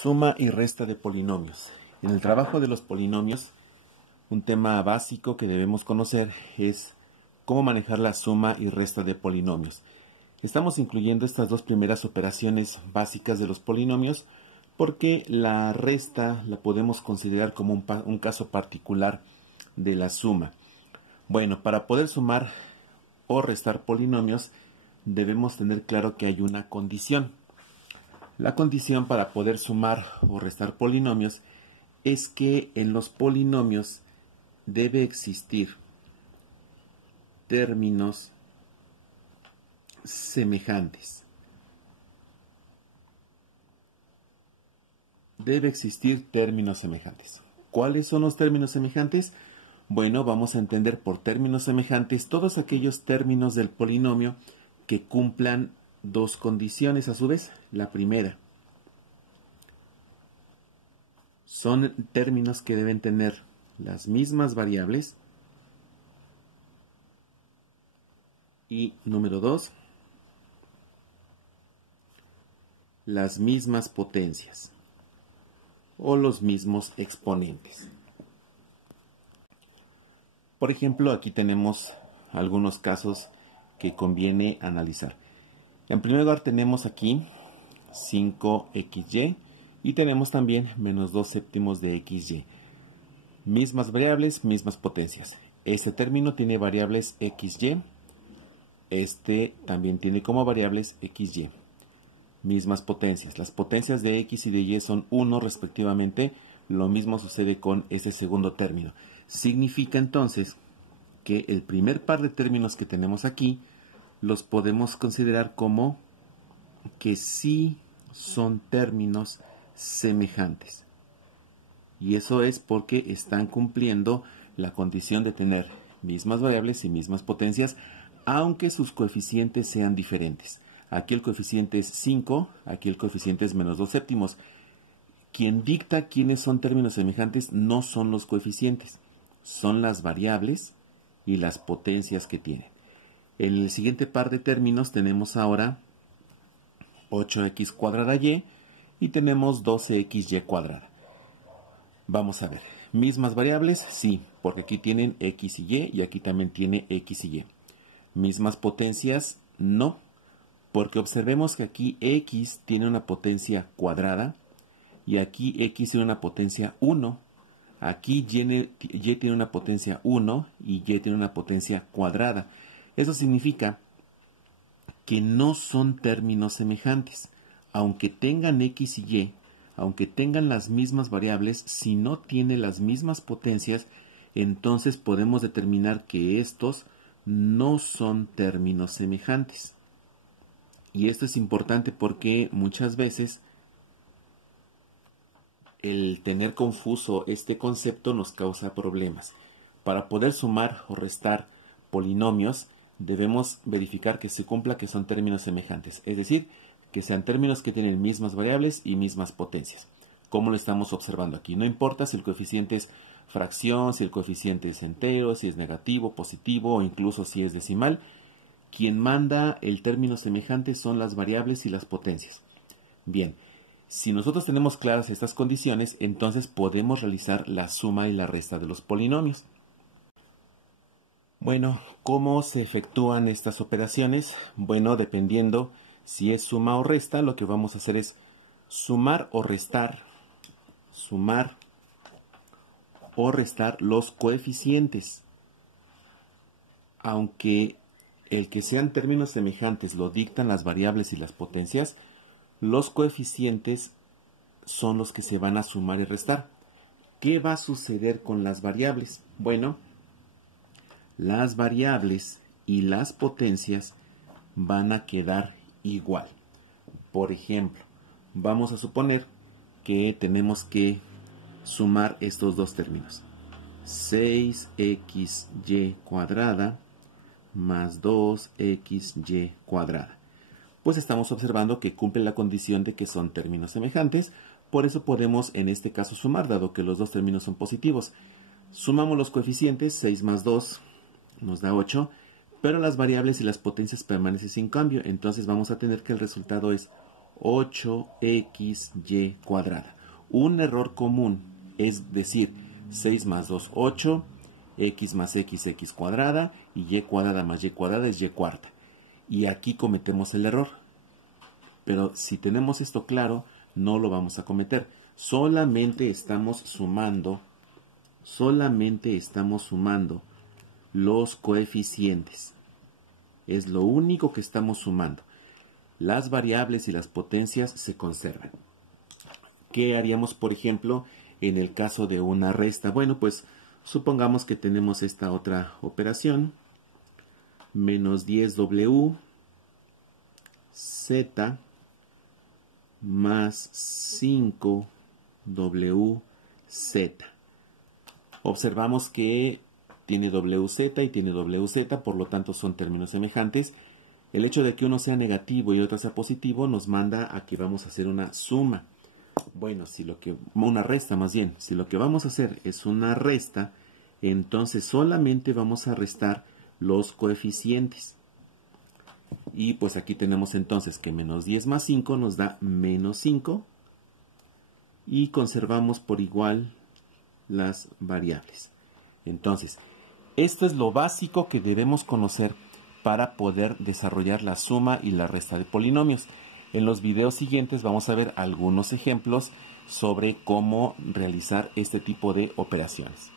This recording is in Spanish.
Suma y resta de polinomios. En el trabajo de los polinomios, un tema básico que debemos conocer es cómo manejar la suma y resta de polinomios. Estamos incluyendo estas dos primeras operaciones básicas de los polinomios porque la resta la podemos considerar como un caso particular de la suma. Bueno, para poder sumar o restar polinomios debemos tener claro que hay una condición. La condición para poder sumar o restar polinomios es que en los polinomios debe existir términos semejantes. Debe existir términos semejantes. ¿Cuáles son los términos semejantes? Bueno, vamos a entender por términos semejantes todos aquellos términos del polinomio que cumplan dos condiciones a su vez. La primera, son términos que deben tener las mismas variables. Y número 2, las mismas potencias o los mismos exponentes. Por ejemplo, aquí tenemos algunos casos que conviene analizar. En primer lugar tenemos aquí 5xy y tenemos también menos 2 séptimos de xy. Mismas variables, mismas potencias. Este término tiene variables xy. Este también tiene como variables xy. Mismas potencias. Las potencias de x y de y son 1 respectivamente. Lo mismo sucede con este segundo término. Significa entonces que el primer par de términos que tenemos aquí los podemos considerar como que sí son términos semejantes. Y eso es porque están cumpliendo la condición de tener mismas variables y mismas potencias, aunque sus coeficientes sean diferentes. Aquí el coeficiente es 5, aquí el coeficiente es menos 2 séptimos. Quien dicta quiénes son términos semejantes no son los coeficientes, son las variables y las potencias que tienen. En el siguiente par de términos tenemos ahora 8x cuadrada y tenemos 12xy cuadrada. Vamos a ver, mismas variables, sí, porque aquí tienen x y aquí también tiene x y. Mismas potencias, no, porque observemos que aquí x tiene una potencia cuadrada y aquí x tiene una potencia 1. Aquí y tiene una potencia 1 y y tiene una potencia cuadrada. Eso significa que no son términos semejantes. Aunque tengan x y y, aunque tengan las mismas variables, si no tiene las mismas potencias, entonces podemos determinar que estos no son términos semejantes. Y esto es importante porque muchas veces el tener confuso este concepto nos causa problemas. Para poder sumar o restar polinomios, debemos verificar que se cumpla que son términos semejantes, es decir, que sean términos que tienen mismas variables y mismas potencias, como lo estamos observando aquí. No importa si el coeficiente es fracción, si el coeficiente es entero, si es negativo, positivo o incluso si es decimal, quien manda el término semejante son las variables y las potencias. Bien, si nosotros tenemos claras estas condiciones, entonces podemos realizar la suma y la resta de los polinomios. Bueno, ¿cómo se efectúan estas operaciones? Bueno, dependiendo si es suma o resta, lo que vamos a hacer es sumar o restar los coeficientes. Aunque el que sean términos semejantes lo dictan las variables y las potencias, los coeficientes son los que se van a sumar y restar. ¿Qué va a suceder con las variables? Bueno, las variables y las potencias van a quedar igual. Por ejemplo, vamos a suponer que tenemos que sumar estos dos términos. 6xy cuadrada más 2xy cuadrada. Pues estamos observando que cumple la condición de que son términos semejantes. Por eso podemos en este caso sumar, dado que los dos términos son positivos. Sumamos los coeficientes, 6 más 2 nos da 8, pero las variables y las potencias permanecen sin cambio. Entonces vamos a tener que el resultado es 8xy cuadrada. Un error común es decir 6 más 2, 8, x más x cuadrada, y y cuadrada más y cuadrada es y cuarta. Y aquí cometemos el error. Pero si tenemos esto claro, no lo vamos a cometer. Solamente estamos sumando los coeficientes. Es lo único que estamos sumando. Las variables y las potencias se conservan. ¿Qué haríamos, por ejemplo, en el caso de una resta? Bueno, pues supongamos que tenemos esta otra operación. Menos 10w z más 5wz. Observamos que tiene wz y tiene wz, por lo tanto son términos semejantes. El hecho de que uno sea negativo y otro sea positivo nos manda a que vamos a hacer una suma. Bueno, una resta más bien. Si lo que vamos a hacer es una resta, entonces solamente vamos a restar los coeficientes. Y pues aquí tenemos entonces que menos 10 más 5 nos da menos 5. Y conservamos por igual las variables. Entonces, esto es lo básico que debemos conocer para poder desarrollar la suma y la resta de polinomios. En los videos siguientes vamos a ver algunos ejemplos sobre cómo realizar este tipo de operaciones.